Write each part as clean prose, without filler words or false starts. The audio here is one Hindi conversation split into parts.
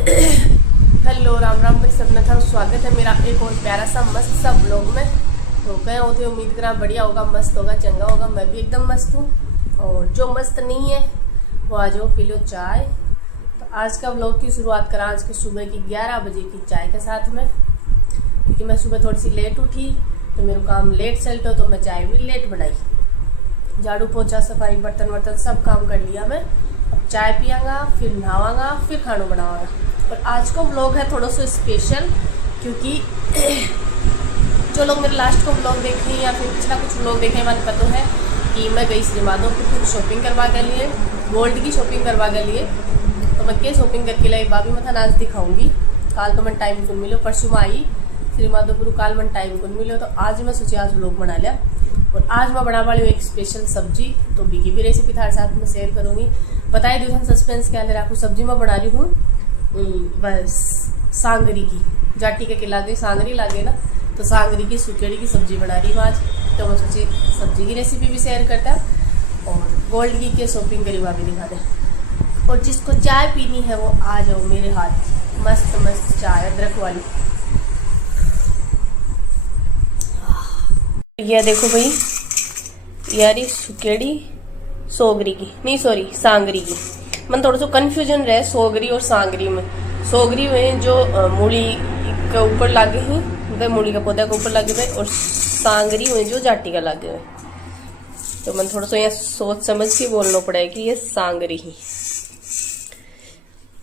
हेलो राम राम भाई सबने था स्वागत है मेरा एक और प्यारा सा मस्त सा ब्लॉग में। तो गए होते उम्मीद करा बढ़िया होगा, मस्त होगा, चंगा होगा। मैं भी एकदम मस्त हूँ और जो मस्त नहीं है वो आ जाओ पी लो चाय। तो आज का ब्लॉग की शुरुआत करा आज के सुबह की 11 बजे की चाय के साथ में, क्योंकि मैं सुबह थोड़ी सी लेट उठी तो मेरा काम लेट चलता तो मैं चाय भी लेट बनाई। झाड़ू पोछा सफाई बर्तन वर्तन सब काम कर लिया मैं। अब चाय पियाँगा, फिर नहावांगा, फिर खाना बनावांगा। और आज का व्लॉग है थोड़ा सा स्पेशल, क्योंकि जो लोग मेरे लास्ट को व्लॉग देखे या फिर पिछला कुछ व्लॉग देखे मैंने पता है कि मैं गई श्री माधोपुर कुछ शॉपिंग करवा के लिए, गोल्ड की शॉपिंग करवा के लिए। तो मैं क्या शॉपिंग करके लाई भाभी मैं आज दिखाऊंगी। काल तो मैं टाइम को मिलो, परसों में आई श्री माधोपुर, काल मैं टाइम को मिलो तो आज मैं सोची आज व्लॉग बना लिया। और आज मैं बना वाली हूँ एक स्पेशल सब्जी, तो बिकी भी रेसिपी थारे साथ में शेयर करूँगी। बताए दूसरा सस्पेंस क्या ले रखूँ। सब्जी मैं बना रही हूँ बस सांगरी की, जाटी के लागे सांगरी लागे ना, तो सांगरी की सुकेड़ी की सब्जी बना रही हूँ आज। तो मैं सोची सब्जी की रेसिपी भी शेयर करता और गोल्ड की के शॉपिंग करी हुआ भी दिखा दे। और जिसको चाय पीनी है वो आ जाओ मेरे हाथ, मस्त मस्त चाय अदरक वाली। यह देखो भाई यारी सुकेड़ी सोगरी की, नहीं सॉरी सांगरी की। मन थोड़ा सा कंफ्यूजन रहे सोगरी और सांगरी में। सोगरी में जो मूली के ऊपर लागे हैं वे मूली का पौधा के ऊपर लगे हुए, और सांगरी में जो जाटी का लागे हुए। तो मन थोड़ा सा यहाँ सोच समझ के बोलना पड़ेगा कि ये सांगरी ही।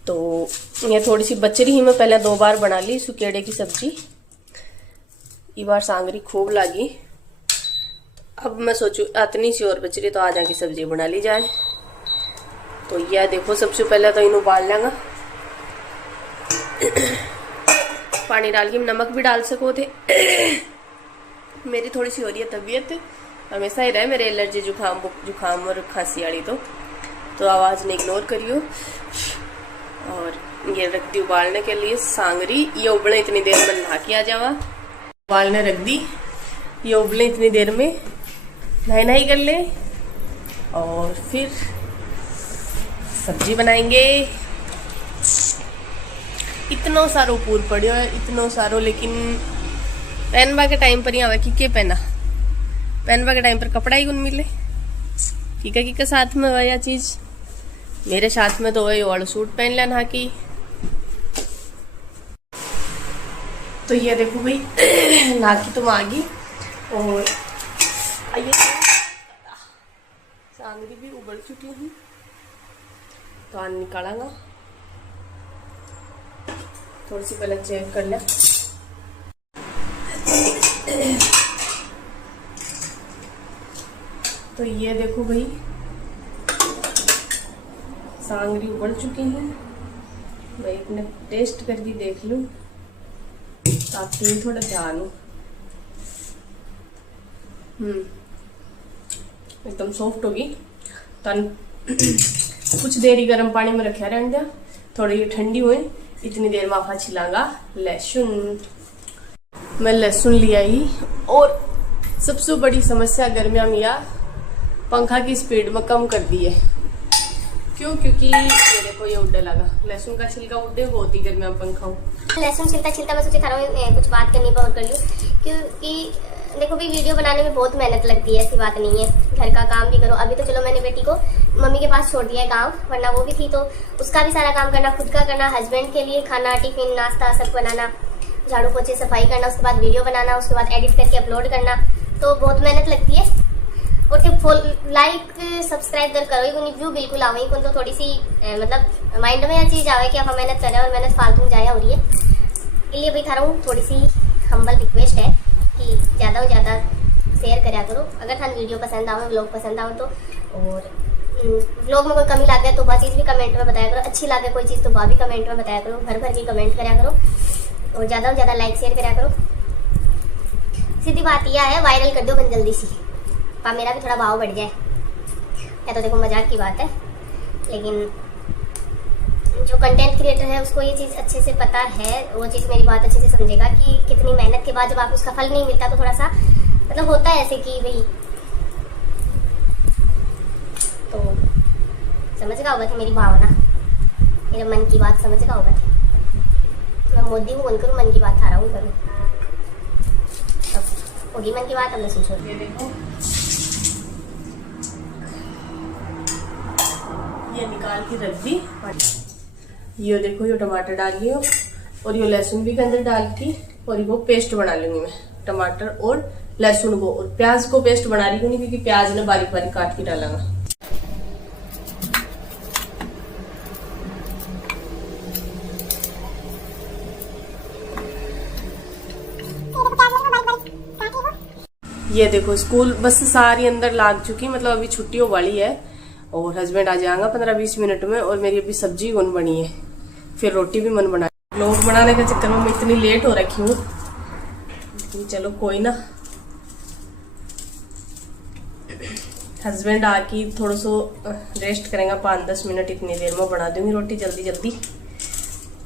तो ये थोड़ी सी बचरी ही मैं पहले 2 बार बना ली सुकेड़े की सब्जी, ये बार सांगरी खूब लागी। अब मैं सोचू इतनी सी और बचरी तो आज की सब्जी बना ली जाए। तो यह देखो सबसे पहले तो इन्हें उबाल लेंगे, पानी डाल के नमक भी डाल सको थे। मेरी थोड़ी सी हो रही है तबीयत, हमेशा ही रहे मेरे एलर्जी जुकाम और खांसी वाली, तो आवाज ने इग्नोर करियो। और ये रख दी उबालने के लिए सांगरी। ये उबले इतनी देर में नहा के आ जावा, उबालने रख दी। ये उबले इतनी देर में नहाई कर ले और फिर सब्जी बनाएंगे। इतना सारो पूर पड़ियो है, इतना सारो, लेकिन पहनवा के टाइम पर ही आवे कि के पहनवा के टाइम पर कपड़ा ही उन मिले। ठीक है कि साथ में वह चीज मेरे साथ में तो वही वाला सूट पहन लिया नहा की। तो ये देखो भाई नहा की तुम आ गई और आइए सांगरी भी उबल चुकी हूँ, तो आन निकालांगा। थोड़ी सी पहले चेक कर लिया। तो ये देखो भाई सांगरी उबल चुकी है। मैं इतने टेस्ट करके देख लूं ताकि थोड़ा ध्यान हो। एकदम सॉफ्ट होगी। तन कुछ देर ही गर्म पानी में रखा रहने दिया, थोड़ी ठंडी हुई। इतनी देर में आप छिलांगा लहसुन। मैं लहसुन लिया ही। और सबसे बड़ी समस्या गर्मियों में या पंखा की स्पीड में कम कर दी है। क्यों? क्योंकि ये देखो ये उड्डे लगा, लहसुन का छिलका उड्डे होती गर्मियों में पंखा लहसुन छिलता छिलता मैं सोची खा कुछ बात करनी पर कर लूँ, क्योंकि देखो भी वीडियो बनाने में बहुत मेहनत लगती है, ऐसी बात नहीं है। घर का काम भी करो। अभी तो चलो मैंने बेटी को मम्मी के पास छोड़ दिया है गाँव, वरना वो भी थी तो उसका भी सारा काम करना, खुद का करना, हस्बैंड के लिए खाना, टिफिन, नाश्ता सब बनाना, झाड़ू पोछे सफाई करना, उसके बाद वीडियो बनाना, उसके बाद एडिट करके अपलोड करना, तो बहुत मेहनत लगती है। और जब लाइक सब्सक्राइब करो व्यू बिल्कुल आवे कौन, तो थोड़ी सी मतलब माइंड में यह चीज़ आवे कि आप मेहनत कर रहे हैं और मेहनत फालतू जाया हो रही है। इसलिए भाई थारा थोड़ी सी हम्बल रिक्वेस्ट है कि ज़्यादा से ज़्यादा शेयर करा करो। अगर थान वीडियो पसंद आवे, व्लॉग पसंद आवे तो, और व्लॉग में कोई कमी लगे तो वह चीज़ भी कमेंट में बताया करो। अच्छी लगे कोई चीज़ तो वह भी कमेंट में बताया करो। भर की कमेंट करा करो और ज़्यादा से ज़्यादा लाइक शेयर करा करो। सीधी बात यह है, वायरल कर दो बन जल्दी सी, पा मेरा भी थोड़ा भाव बढ़ जाए। या तो देखो मजाक की बात है, लेकिन जो कंटेंट क्रिएटर है उसको ये चीज़ अच्छे से पता है, वो चीज़ मेरी बात अच्छे से समझेगा कि कितनी मेहनत के बाद जब आपको उसका फल नहीं मिलता तो थोड़ा सा मतलब होता है ऐसे कि भाई, तो समझ गया होगा कि मेरी भावना, मेरे मन की बात समझ गया होगा। मैं मोदी हूँ बोल करूँ, मन की बात थारा हूँ करूँ। अब होगी मन की बात, अब लहसुन छोड़। ये देखो, ये निकाल के रख दी। ये देखो, ये टमाटर डाल लियो और ये लहसुन भी के अंदर डाल की और ये पेस्ट बना लूंगी मैं, टमाटर और लहसुन को। और प्याज को पेस्ट बना रही हूँ नहीं, क्योंकि प्याज ने बारीक बारीक काट के डालांगा। ये देखो, स्कूल बस सारी अंदर लाग चुकी, मतलब अभी छुट्टी हो वाली है और हस्बैंड आ जाएगा 15-20 मिनट में। और मेरी अभी सब्जी कौन बनी है, फिर रोटी भी मन बना। लोग बनाने के चक्कर में मैं इतनी लेट हो रखी हूँ, लेकिन चलो कोई ना। हस्बैंड आके थोड़ा सो रेस्ट करेंगे 5-10 मिनट, इतनी देर में बना दूंगी रोटी जल्दी जल्दी।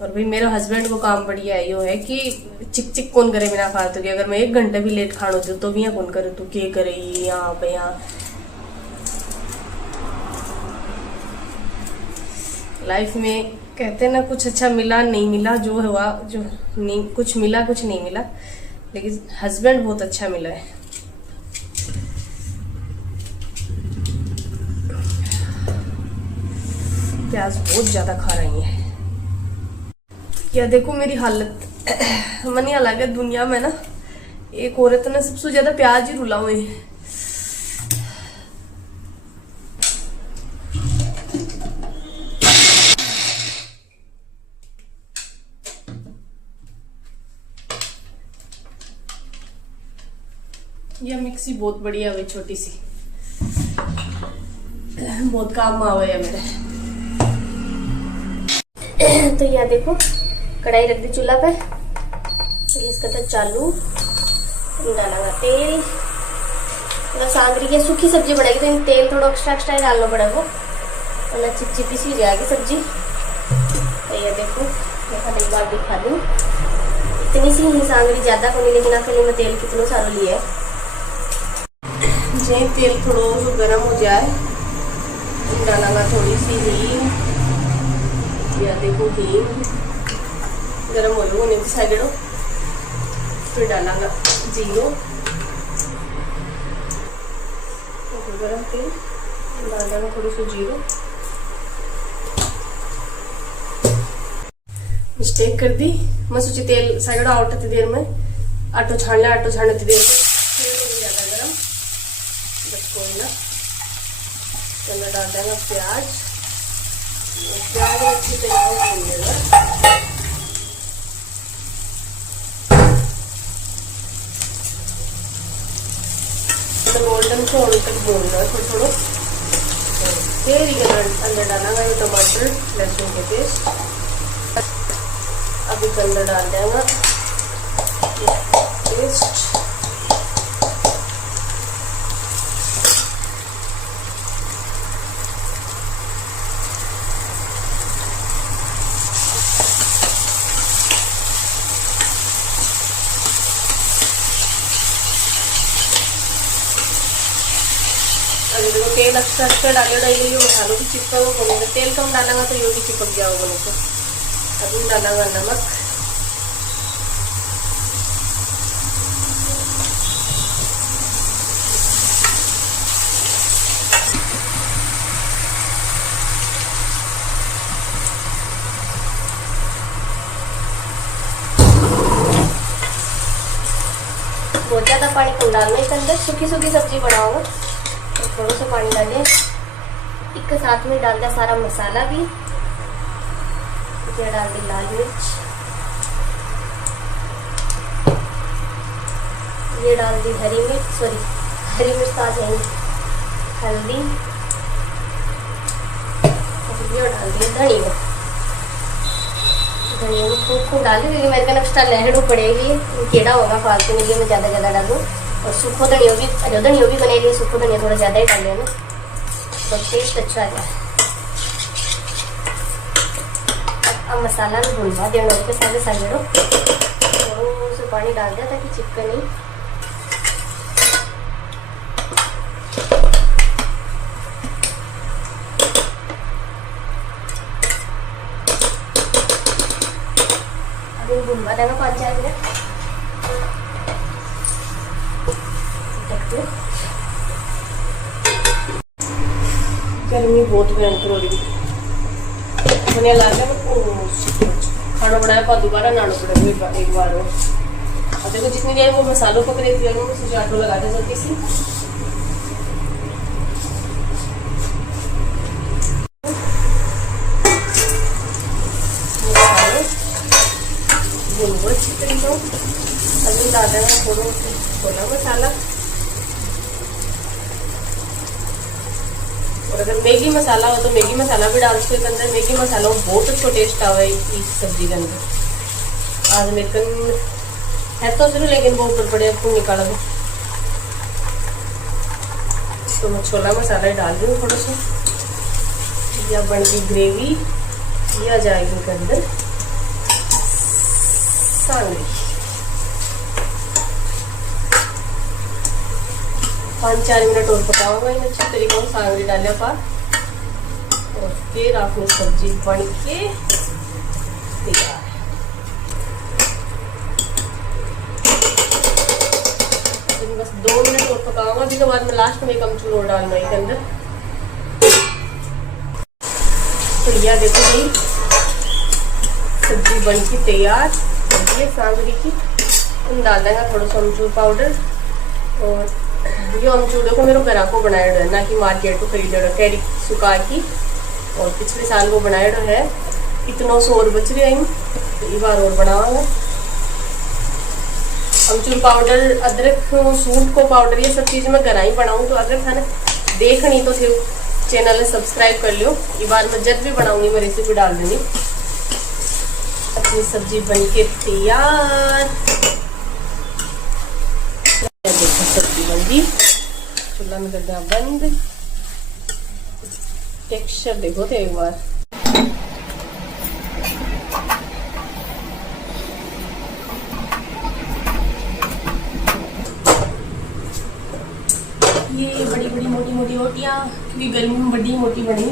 और भाई मेरे हस्बैंड को काम बढ़िया है, यो है कि चिक चिक कौन करे बिना फालतू के। अगर मैं 1 घंटे भी लेट खाना दूँ तो भी यहाँ कौन करे, तू के करे यहाँ पे यहाँ। लाइफ में कहते ना, कुछ अच्छा मिला नहीं मिला, जो हुआ जो नहीं, कुछ मिला कुछ नहीं मिला, लेकिन हस्बैंड बहुत अच्छा मिला है। प्याज बहुत ज्यादा खा रही है। क्या देखो मेरी हालत, मन यहाँ लगे दुनिया में ना एक औरत ने सबसे ज्यादा प्याज ही रुला हुए। यह मिक्सी बहुत बढ़िया है, छोटी सी, बहुत काम आवे है मेरे। तो यह देखो, कढ़ाई रख दी चूल्हा पे, इसका तो चालू डालेंगे तेल। मतलब सांगरी की सूखी सब्जी बनेगी तो तेल थोड़ा एक्स्ट्रा डालना पड़ेगा, वरना चिपचिपी सी हो जाएगी सब्जी। तो ये देखो, एक बार दिखा दूँ, इतनी सी ही सांगरी, ज्यादा को नहीं, लेकिन आखिर में तेल कितना सारा लिया है। जब तेल थोड़ा गर्म हो जाए डालेंगे थोड़ी सी हींग। या देखो, हींग गरम हो जाओ नहीं साइड, फिर डालेंगे जीरो। गरम तेल डाल देंगे थोड़ी सी जीरो। मिस्टेक कर दी, मैं सोची तेल साइड आउट इतनी देर में आटो छान लिया, आटो छान इतनी देर में ज्यादा गरम, बस कोई ना। तो मैं डाल देंगे प्याज, प्याज अच्छी तरीके से भून लेगा। गोल्डन ब्राउन तक भूनना थोड़ा। फिर अंदर डालेंगे ये टमाटर लहसुन के पेस्ट। अभी अंदर डाल देंगे पेस्ट। अगर देखो तेल अच्छा डाले डाली मसालों की चिपका वो बनेगा। तेल कम डालेंगे तो ये भी चिपक जाओगे नहीं तो। अभी डालेंगे नमक, बहुत ज़्यादा पानी कम डालना इसके अंदर, सूखी सूखी सब्जी बनाओगे तो थोड़ा सा पानी डालें। एक साथ में डाल दिया सारा मसाला भी, डाल दी लाल मिर्च, ये डाल दी हरी मिर्च, हरी मिर्च तो आ जाएंगी, हल्दी, और डाल दी धनिया। धनिया को खूब डाल दी क्योंकि मेरे को एक्स्ट्रा लहड़ पड़ेगी, कीड़ा होगा फालतू में, मैं ज़्यादा डालूँ। और सूखो धनिया भी बनेगी, सूखो धनिया थोड़ा ज़्यादा ही डाल लेना तो टेस्ट अच्छा आ जाए। अब मसाला में भूनवा देना उसके साथ साइडो, थोड़ा सा पानी डाल दिया ताकि चिपके नहीं। ये भुनवा देना 5-4 मिनट। गर्मी बहुत भयंकर हो रही है। मैंने लगा खाना बनाया पर दोबारा नाना पड़ेगा एक बार और। अब देखो जितनी देर वो मसालों पक रही थी मैं सोचा आटो लगा दे जल्दी सी। भून अच्छी तरीके अभी डाल देना थोड़ा छोला मसाला। और अगर मैगी मसाला हो तो मैगी मसाला भी डाल सकते अंदर। मैगी मसाला बहुत अच्छा टेस्ट आवे इस सब्जी के अंदर। आज मेरे है तो जरूर लेकिन वो ऊपर पड़े आपको निकाला दो तो मैं छोला मसाला ही डाल रही हूँ थोड़ा सा। या बन गई ग्रेवी या जाएगी इसके अंदर सांगरी। 5-4 मिनट और पकाऊंगा इन अच्छी तरीके से सांगरी डालने पर। और फिर आपने सब्जी बन के तैयार। बस 2 मिनट और पकाऊंगा। अभी के बाद में लास्ट में एक अमचूर और डालना है इसके अंदर। तो यह देखो भाई सब्जी बन की तैयार है सांगरी की। हम डाल देंगे थोड़ा सा अमचूर पाउडर। और ये अमचूर देखो मेरे घर को बनाया है ना कि मार्केट को खरीदे कैरी सुखा की। और पिछले साल वो बनाया है इतना सौ और बच रही है तो इस बार और बनाऊंगा। अमचूर पाउडर अदरक सूट को पाउडर ये सब चीज़ मैं घर ही बनाऊँ। तो अगर थाने देखनी तो फिर चैनल में सब्सक्राइब कर लियो। इस बार मैं जब भी बनाऊंगी मैं रेसिपी डाल दूंगी। अपनी सब्जी बन के तैयार। देखो सब्जी बन गई। चूल्हा में कर दिया बंद। टेक्सचर देखो तो एक बार। ये बड़ी बड़ी मोटी मोटी रोटियाँ क्योंकि गर्मी में बड़ी मोटी बनी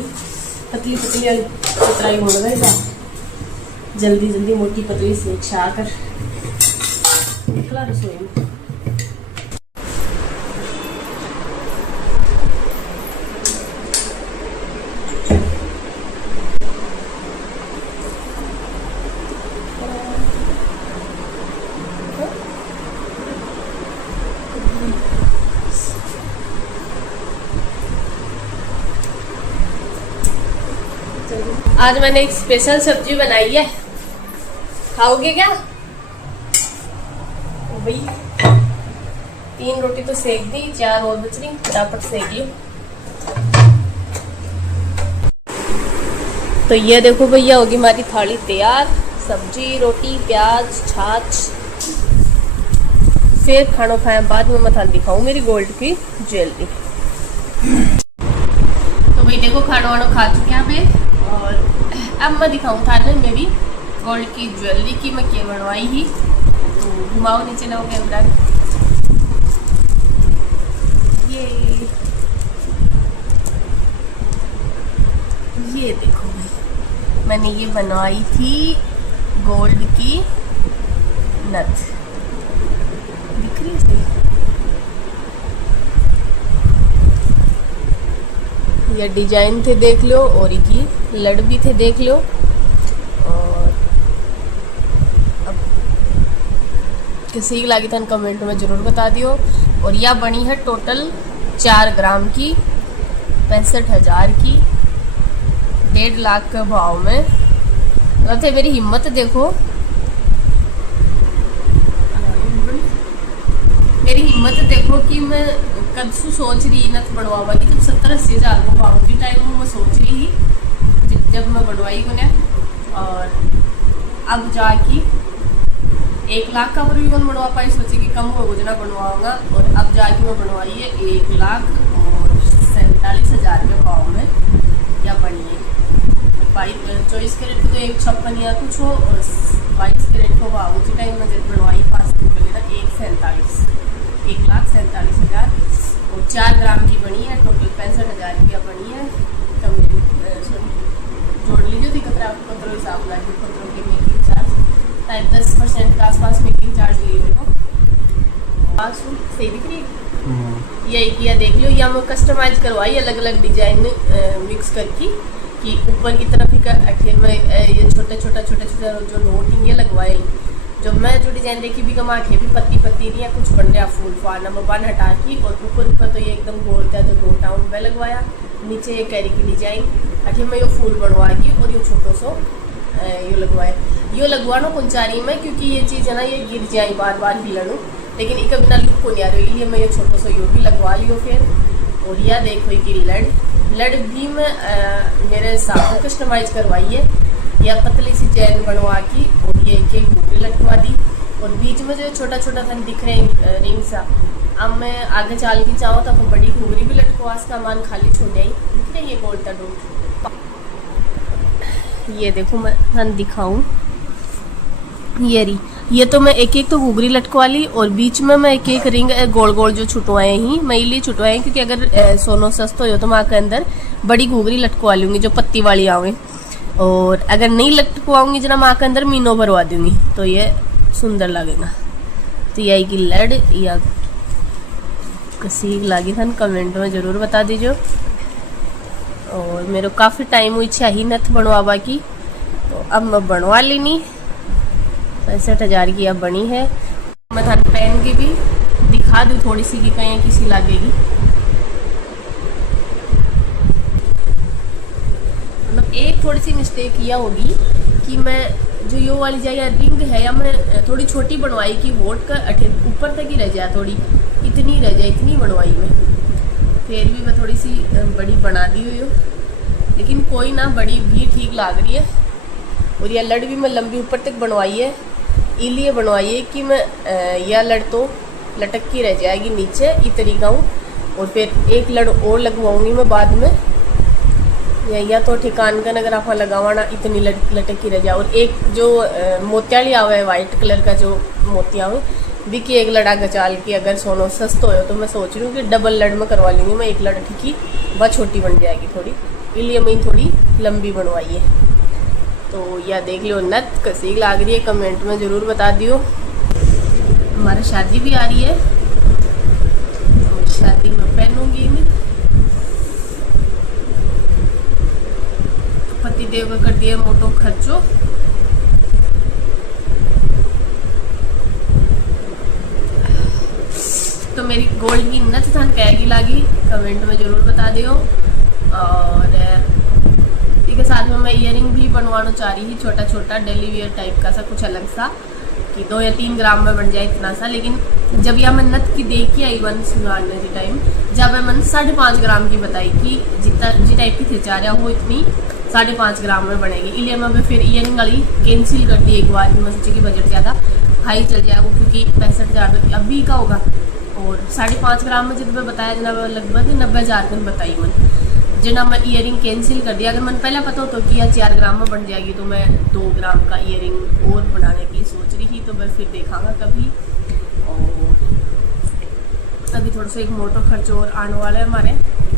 पतली पतली पतलाई हो लगा जल्दी जल्दी मोटी पतली सेक छाकर निकला रसोई में। आज मैंने एक स्पेशल सब्जी बनाई है, खाओगे क्या? भाई 3 रोटी तो सेक दी, 4 और बच रही, फटाफट सेक ली। तो ये देखो भैया होगी हमारी थाली तैयार। सब्जी, रोटी, प्याज, छाछ। फिर खाना खाया बाद में मैं थाली दिखाऊं मेरी गोल्ड की ज्वेलरी। तो भाई देखो खाना वाना खा चुके हैं पे। और अब मैं दिखाऊं थाने मेरी गोल्ड की ज्वेलरी की मैं क्या बनवाई ही। तो घुमाओ नीचे ना कैमरा। ये देखो भाई मैंने ये बनवाई थी गोल्ड की नथ, दिख रही है सही? ये डिजाइन थे देख लो और की लड़ भी थे देख लो। और अब किसी की लागी था कमेंट में ज़रूर बता दियो। और यह बनी है टोटल 4 ग्राम की, 65,000 की, 1.5 लाख के भाव में। मतलब थे मेरी हिम्मत देखो, मेरी हिम्मत देखो कि मैं कब से सोच रही नथ बनवावा की। जब 70-80 हज़ार को भाव की टाइम में मैं सोच रही थी जब मैं बनवाई उन्हें। और अब जाके 1 लाख का भी कौन बनवा पाई, सोचे कि कम हो गुजना बनवाऊंगा। और अब जाके मैं बनवाई है 1,47,000 के भाव में। या बनी है 24 कैरेट तो 1,56 या कुछ हो। और 22 कैरेट को भाव उसी टाइम में जब बनवाई 5 दिन पहले ना 1,47,000 और 4 ग्राम की बनी है। टोटल 65,000 रुपया बनी है। कम जोड़ लीजिए थी 15 हिसाब लगे 15 के मेकिंग चार्ज। शायद 10% के आसपास मेकिंग चार्ज लिए हुए को। सही दिख रही है। यही किया देख लो, या मैं कस्टमाइज करवाई अलग अलग डिजाइन मिक्स करके कि ऊपर की तरफ ही आखिर में ये छोटा छोटा जो नोटिंग ये लगवाए। जो मैं जो डिजाइन देखी भी कमा के भी पत्ती नहीं है, कुछ बन रहा फूल फाल नंबर 1 हटा की, और ऊपर तो ये एकदम गोल था तो गोटा उनपे लगवाया, नीचे ये कैरी की डिजाइन आखिर में ये फूल बनवा की, और ये छोटो सो ये लगवाए। ये लगवाना कौन चाह रही मैं, क्योंकि ये चीज़ है ना ये गिर जाए बार हिलूँ, लेकिन एक बिना लुक को नहीं आ रही, इसलिए मैं ये छोटो सा यो भी लगवा लियो फिर। और यह देखो कि लड़ भी मैं मेरे साथ कस्टमाइज करवाई है, या पतली सी चैन बनवा की, और ये एक घूंघरी लटकवा दी, और बीच में जो छोटा था दिख रहे हैं रिंग सा। अब मैं आगे चाल की चाहूँ तो बड़ी घूंघरी भी लटकवा, सामान खाली छोड़ आई दिख रहे ये गोल्टा डोर। ये देखो मैं हन दिखाऊं, ये तो मैं एक तो घूंघरी लटकवा ली, और बीच में मैं एक रिंग गोल जो छुटवाए ही मैं इसलिए छुटवाए, क्योंकि अगर सोनो सस्तो हो तो मैं के अंदर बड़ी घूंघरी लटकवा लूँगी जो पत्ती वाली आवे, और अगर नहीं लटकवाऊंगी जना माँ के अंदर मीनो भरवा दूंगी तो ये सुंदर लगेगा। तो यही की लड़ या कसी लगी था कमेंट में ज़रूर बता दीजिए। और मेरे काफ़ी टाइम हुई इच्छा ही नथ बनवावा की, तो अब मैं बनवा लेनी। 65,000 की अब बनी है। मैं थान पहन के भी दिखा दूँ थोड़ी सी कि कहीं किसी लगेगी। मतलब एक थोड़ी सी मिस्टेक यह होगी कि मैं जो यो वाली जगह रिंग है या मैं थोड़ी छोटी बनवाई कि वोट का ऊपर तक ही रह जाए, थोड़ी इतनी रह जाए, इतनी बनवाई मैं, फिर भी मैं थोड़ी सी बड़ी बना दी हुई हूँ, लेकिन कोई ना, बड़ी भी ठीक लग रही है। और यह लड़ भी मैं लंबी ऊपर तक बनवाई है, इसलिए बनवाई है कि मैं यह लड़ तो लटक की रह जाएगी नीचे इस तरीका हूँ, और फिर एक लड़ और लगवाऊंगी मैं बाद में, या तो ठिकान का अगर आप लगावाना इतनी लटक की रह जाए। और एक जो मोतियाली आवे है वाइट कलर का जो मोतिया हुए भी की एक लड़ा गचाल की, अगर सोनो सस्तो हो तो मैं सोच रही हूँ कि डबल लड़ में करवा लूँगी मैं, एक लड़ ठीक वह छोटी बन जाएगी थोड़ी, इसलिए मैं थोड़ी लंबी बनवाई है। तो यह देख लो नथ कसी लग रही है, कमेंट में ज़रूर बता दियो। हमारी शादी भी आ रही है, तो शादी में पहनूंगी नहीं। पति देव का कर दिया मोटो खर्चो। तो मेरी गोल्ड की नथ थान कैगी लागी कमेंट में ज़रूर बता दियो। और इसके साथ में मैं इयरिंग भी बनवाना चाह रही थी, छोटा डेली वेयर टाइप का सा, कुछ अलग सा कि 2 या 3 ग्राम में बन जाए इतना सा। लेकिन जब यह मैं नथ की देखी आई वन सुनाने के टाइम, जब मैंने 5.5 ग्राम की बताई कि जितना जी टाइप की थे चाह रहा वो इतनी 5.5 ग्राम में बनेगी, इसलिए मैं फिर इयरिंग वाली कैंसिल कर दी एक बार। मैं सोची कि बजट ज़्यादा हाई चल जाएगा, क्योंकि 65,000 अभी का होगा, और 5.5 ग्राम में जितना बताया जना लगभग 90,000 में बताई मैंने, जना मैं इयरिंग कैंसिल कर दिया। अगर मैंने पहले पता होता कि यह 4 ग्राम में बन जाएगी तो मैं 2 ग्राम का इयरिंग और बनाने की सोच रही थी, तो मैं फिर देखांगा कभी। और अभी थोड़ा सा एक मोटो खर्च और आने वाला है हमारे,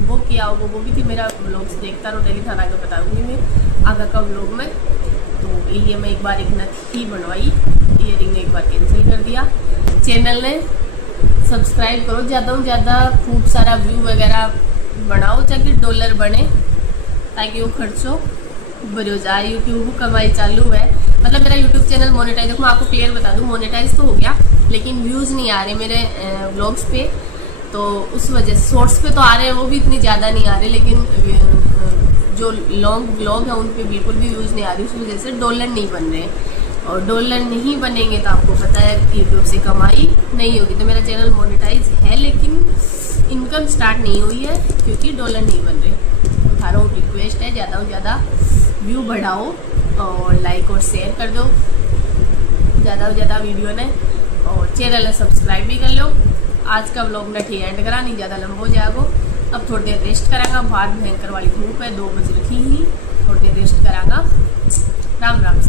वो क्या होगा वो भी थी मेरा व्लॉग्स देखता रहो, डेली थाना आगे बताऊँगी मैं आगे का व्लॉग में। तो इसलिए मैं एक बार एक नथ ही बनवाई, इयरिंग ने एक बार कैंसिल कर दिया। चैनल ने सब्सक्राइब करो, ज़्यादा से ज़्यादा खूब सारा व्यू वगैरह बनाओ ताकि डॉलर बने, ताकि वो खर्चो बढ़ो जाए। यूट्यूब कमाई चालू है, मतलब मेरा यूट्यूब चैनल मोनेटाइज, देखो मैं आपको क्लियर बता दूँ, मोनेटाइज तो हो गया लेकिन व्यूज़ नहीं आ रहे मेरे व्लॉग्स पे, तो उस वजह से शॉर्ट्स पे तो आ रहे हैं, वो भी इतनी ज़्यादा नहीं आ रहे, लेकिन जो लॉन्ग व्लॉग है उन पे बिल्कुल भी व्यूज़ नहीं आ रही, उस वजह से डॉलर नहीं बन रहे। और डॉलर नहीं बनेंगे तो आपको पता है यूट्यूब से कमाई नहीं होगी। तो मेरा चैनल मोनेटाइज है लेकिन इनकम स्टार्ट नहीं हुई है, क्योंकि डॉलर नहीं बन रहे। तो थारा रिक्वेस्ट है ज़्यादा से ज़्यादा व्यू बढ़ाओ और लाइक और शेयर कर दो ज़्यादा से ज़्यादा वीडियो ने, और चैनल ने सब्सक्राइब भी कर लो। आज का व्लॉग ने ठीक एंड करा, नहीं ज़्यादा लंबा हो जाएगा। अब थोड़ी देर रेस्ट करांगा, बाहर भयंकर वाली धूप है, 2 बज रखी ही, थोड़ी देर रेस्ट करांगा। राम राम।